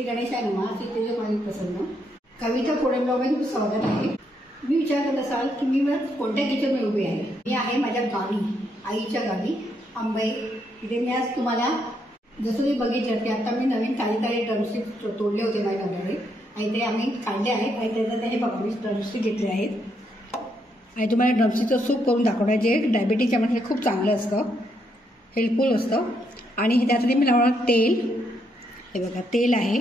श्री गणेशाय नमः. श्री तेजोमय प्रसन्न. कविता कोडमगावमध्ये खूप स्वागत आहे. मी विचार करत असाल की मी कोणत्या किचनमध्ये उभी आहे. मी आहे माझ्या गावी, आईच्या गावी अंबे. इथे मी आज तुम्हाला जसं मी बघितलं की आता मी नवीन काही ड्रमस्टिक तोडले होते माझ्या नवऱ्याने आणि ते आम्ही काढले आहेत आणि त्याचं हे बघा मी ड्रमस्टिक घेतले आहेत आणि तुम्हाला ड्रमस्टिकचं सूप करून दाखवणार जे डायबिटीजच्या माणसाला खूप चांगलं असतं, हेल्पफुल असतं. आणि त्यासाठी मी लावणार तेल. हे बघा तेल आहे,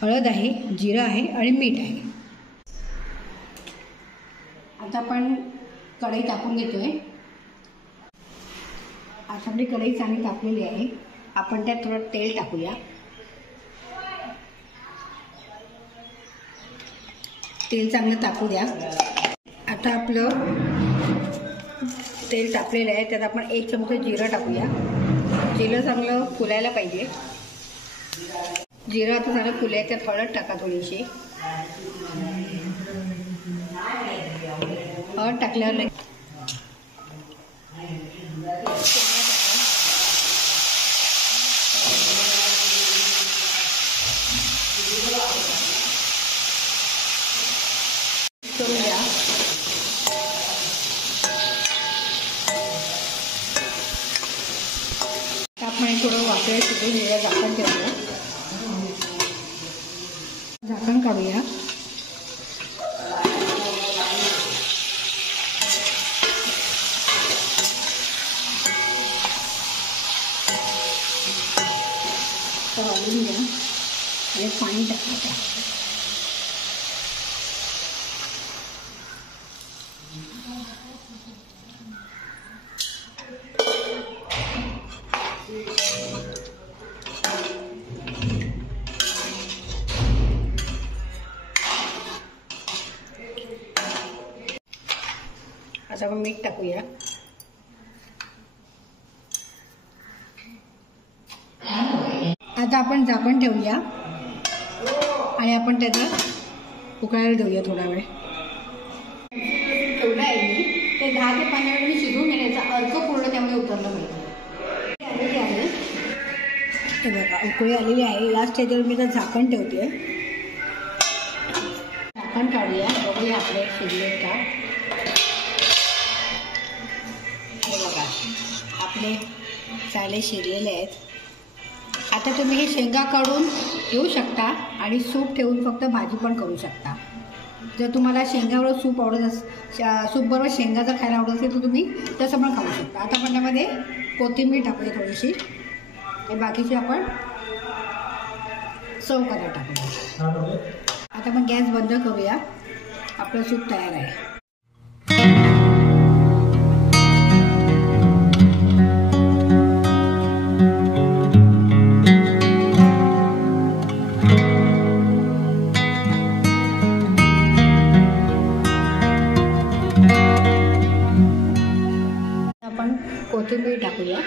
हळद आहे, जिरं आहे आणि मीठ आहे. आता आपण कढई टाकून घेतोय. आता आपली कढई चांगली तापलेली आहे. आपण त्यात थोडं तेल टाकूया. तेल चांगलं तापू द्या. आता आपलं तेल तापलेलं आहे. त्यात आपण 1 चमचा जिरं टाकूया. जिरं चांगलं फुलायला पाहिजे. जिरं आता चांगलं फुले. त्यात हळद टाका थोडीशी. हळद टाकल्यावर करून द्या. आपण थोडं वाफेवर शिजवून घेऊया. झाकण ठेवूया. झाकण काढूया. वाढून घ्या आणि पाणी टाकायचं. आता आपण मीठ टाकूया. आता आपण झाकण ठेवूया आणि आपण त्याचं उकळायला देऊया थोडा वेळ. ठेवलं आहे मी ते 10 ते 15 मिनिट शिजवून घेण्याचा अर्क पूर्ण त्यामध्ये उतरलं पाहिजे. आलेली आहे ते बघा उकळी आलेली आहे. या स्टेजवर मी तर झाकण ठेवते. झाकण काढूया. बघूया आपले शिजले का. हे बघा आपले चाले शिजलेले आहेत. आता तुम्ही हे शेंगा काढून घेऊ शकता आणि सूप ठेवून फक्त भाजी पण करू शकता. जर तुम्हाला शेंगाबरोबर सूप आवडत सूपबरोबर शेंगा जर खायला आवडत असेल तर तुम्ही तसं पण खाऊ शकता. आता आपण त्यामध्ये कोथिंबीर टाकूया थोडीशी आणि बाकीची आपण सर्व करायला टाकूया. आता आपण गॅस बंद करूया. आपलं सूप तयार आहे. आपण कोथिंबीर टाकूया.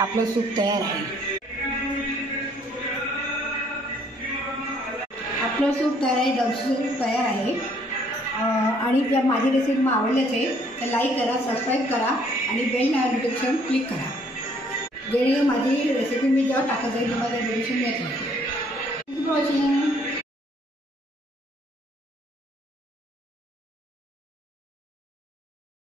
आपलं सूप तयार आहे. आपलं सूप तयार आहे. सूप तयार आहे. आणि जर माझी रेसिपी तुम्हाला आवडली असेल तर लाईक करा, सबस्क्राईब करा आणि बेल नोटिफिकेशन क्लिक करा. जेणेकरून माझी रेसिपी मी जेव्हा टाकत जाईल तुम्हाला नोटिफिकेशन मिळत नाही. Thank you for watching.